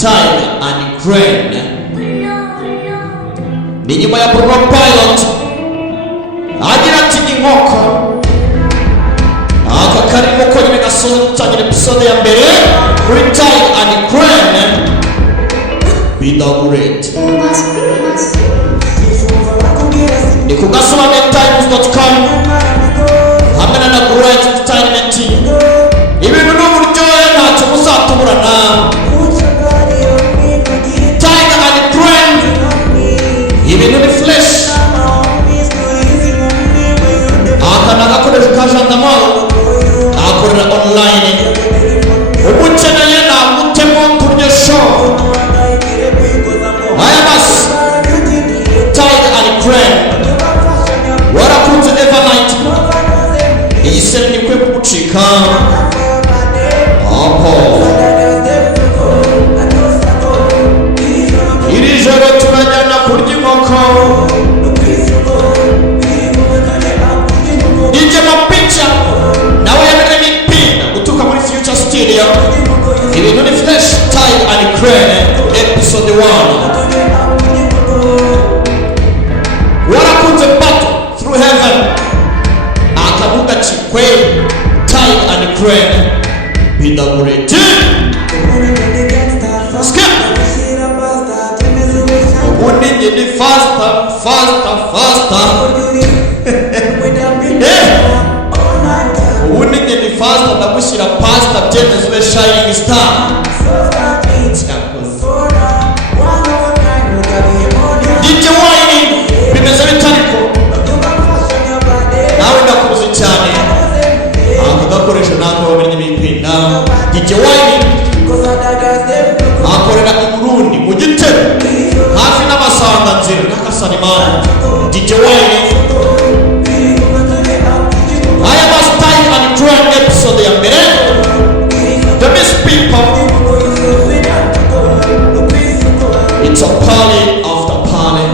Tiger and Crane. Ni nyuma ya Pilot agira ati inkoko aka karimo ko nyine gasoza gutangira episode ya mbere kuri Tiger and Crane. Be the great ni kugasoma times.com hamwe na Great Entertainment. Ibintu n'uburyohe ntacyo muzatuburana. Tiger and Crane ibintu ni flesh. Akana gakoresho ka gendarmerie akorera online. Ubukeneye na mutemo turye show. Aya bas Tiger and Crane warakunze Evernight. Iyi seri ni kwe kugucika apo. Iri joro turajyana kurya inkoko. DJ Mapicha nawe yamenye mipinda gutuka muri Future Studio. Ibintu ni flesh. Tiger and Crane episode 1. Warakunze Battle Through Heaven akavuga chikwe. Tiger and Crane be the great. Skip ubundi ni faster. Ubundi ni faster ndagushyira pasta tene zube shining star. DJ Wine bimeze bitariko nawe ndakubuze cyane agakoresho nako bamenye bipinda. DJ Wine akorera i Burundi mu Gitebe hafi n'amasanga nzira n'akasanimana. DJ Wine aya bas Tiger and Crane episode ya mbere. The best people. It's a party after party.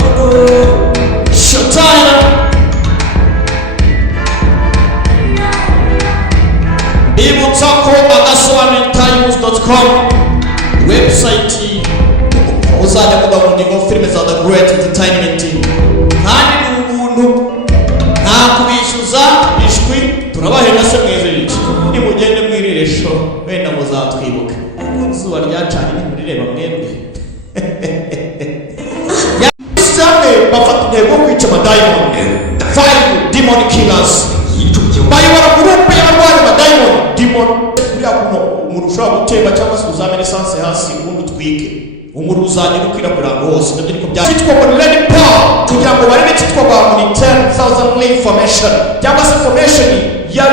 Showtime. Bibutsa ko agasobanura times.com website uzajya kudownloadinga filime za The Great Entertainment kandi n'ubuntu nta kubishyuza ishwi. Turabahenda se mwiziriki nimugende mwirire show wenda muzatwibuka. Izuba ryacanye ntimurireba mwebwe. Yasame bafata intego kwica Diamond 5 demon killers. Bayobora groupe y'abarwayi ba Diamond demon. Buriya kuno umuntu ushobora gutemba cyangwa se uzamene essence hasi ubundi utwike umuru uzanye gukwirakwira hose. Ndabyo niko byitwa ngo Lady Paul kugira ngo barebe cyitwa ba 10,000 information cyangwa se information ya